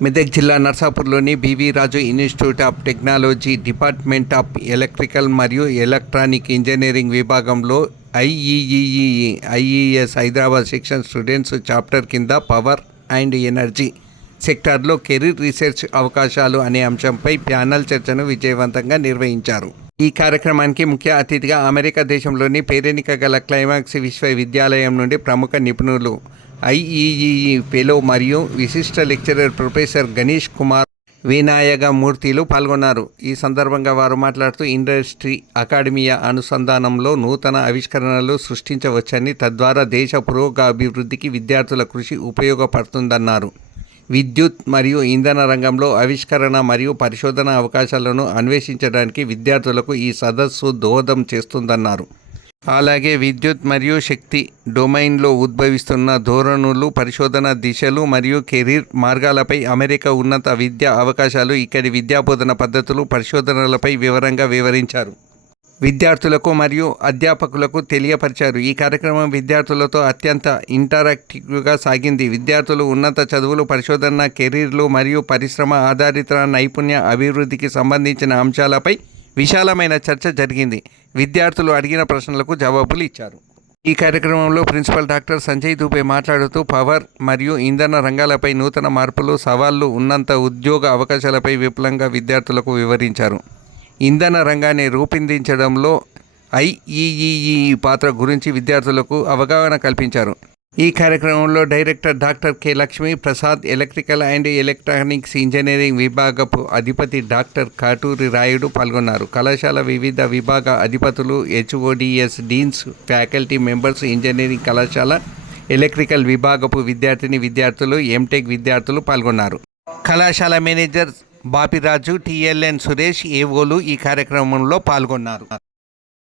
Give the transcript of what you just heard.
మెదక్ జిల్లా నర్సాపూర్లోని B V Raju institute of technology department of electrical మరియు ఎలక్ట్రానిక్ ఇంజనీరింగ్ విభాగంలో IES Hyderabad section students chapter కింద పవర్ అండ్ ఎనర్జీ సెక్టార్లో కెరీర్ రీసెర్చ్ అవకాశాలు అనే అంశంపై ప్యానల్ చర్చను విజయవంతంగా నిర్వహించారు. ఈ కార్యక్రమానికి ముఖ్య అతిథిగా అమెరికా దేశంలోని పేరెనిక గల క్లైమాక్స్ విశ్వవిద్యాలయం నుండి ప్రముఖ నిపుణులు, ఐఈఈఈ ఫెలో మరియు విశిష్ట లెక్చరర్ ప్రొఫెసర్ గణేష్ కుమార్ వినాయగమూర్తిలు పాల్గొన్నారు. ఈ సందర్భంగా వారు మాట్లాడుతూ ఇండస్ట్రీ అకాడమియా అనుసంధానంలో నూతన ఆవిష్కరణలు సృష్టించవచ్చని, తద్వారా దేశ పురోగభివృద్ధికి విద్యార్థుల కృషి ఉపయోగపడుతుందన్నారు. విద్యుత్ మరియు ఇంధన రంగంలో ఆవిష్కరణ మరియు పరిశోధన అవకాశాలను అన్వేషించడానికి విద్యార్థులకు ఈ సదస్సు దోహదం చేస్తుందన్నారు. అలాగే విద్యుత్ మరియు శక్తి డొమైన్లో ఉద్భవిస్తున్న ధోరణులు, పరిశోధన దిశలు మరియు కెరీర్ మార్గాలపై అమెరికా ఉన్నత విద్యా అవకాశాలు, ఇక్కడి విద్యాబోధన పద్ధతులు, పరిశోధనలపై వివరంగా వివరించారు. విద్యార్థులకు మరియు అధ్యాపకులకు తెలియపరిచారు. ఈ కార్యక్రమం విద్యార్థులతో అత్యంత ఇంటరాక్టివ్గా సాగింది. విద్యార్థులు ఉన్నత చదువులు, పరిశోధన, కెరీర్లు మరియు పరిశ్రమ ఆధారిత నైపుణ్య అభివృద్ధికి సంబంధించిన అంశాలపై విశాలమైన చర్చ జరిగింది. విద్యార్థులు అడిగిన ప్రశ్నలకు జవాబులు ఇచ్చారు. ఈ కార్యక్రమంలో ప్రిన్సిపల్ డాక్టర్ సంజయ్ దుబే మాట్లాడుతూ పవర్ మరియు ఇంధన రంగాలపై నూతన మార్పులు, సవాళ్లు, ఉన్నత ఉద్యోగ అవకాశాలపై విపులంగా విద్యార్థులకు వివరించారు. ఇంధన రంగాన్ని రూపొందించడంలో ఐఈఈఈ పాత్ర గురించి విద్యార్థులకు అవగాహన కల్పించారు. ఈ కార్యక్రమంలో director doctor K Lakshmi Prasad, electrical and electronics engineering విభాగపు అధిపతి డాక్టర్ కాటూరి రాయుడు పాల్గొన్నారు. కళాశాల వివిధ విభాగ అధిపతులు, HODs deans, faculty members, engineering కళాశాల ఎలక్ట్రికల్ విభాగపు విద్యార్థులు, ఎంటెక్ విద్యార్థులు పాల్గొన్నారు. కళాశాల మేనేజర్ బాపిరాజు, టిఎల్ఎన్ సురేష్, ఏవోలు ఈ కార్యక్రమంలో పాల్గొన్నారు.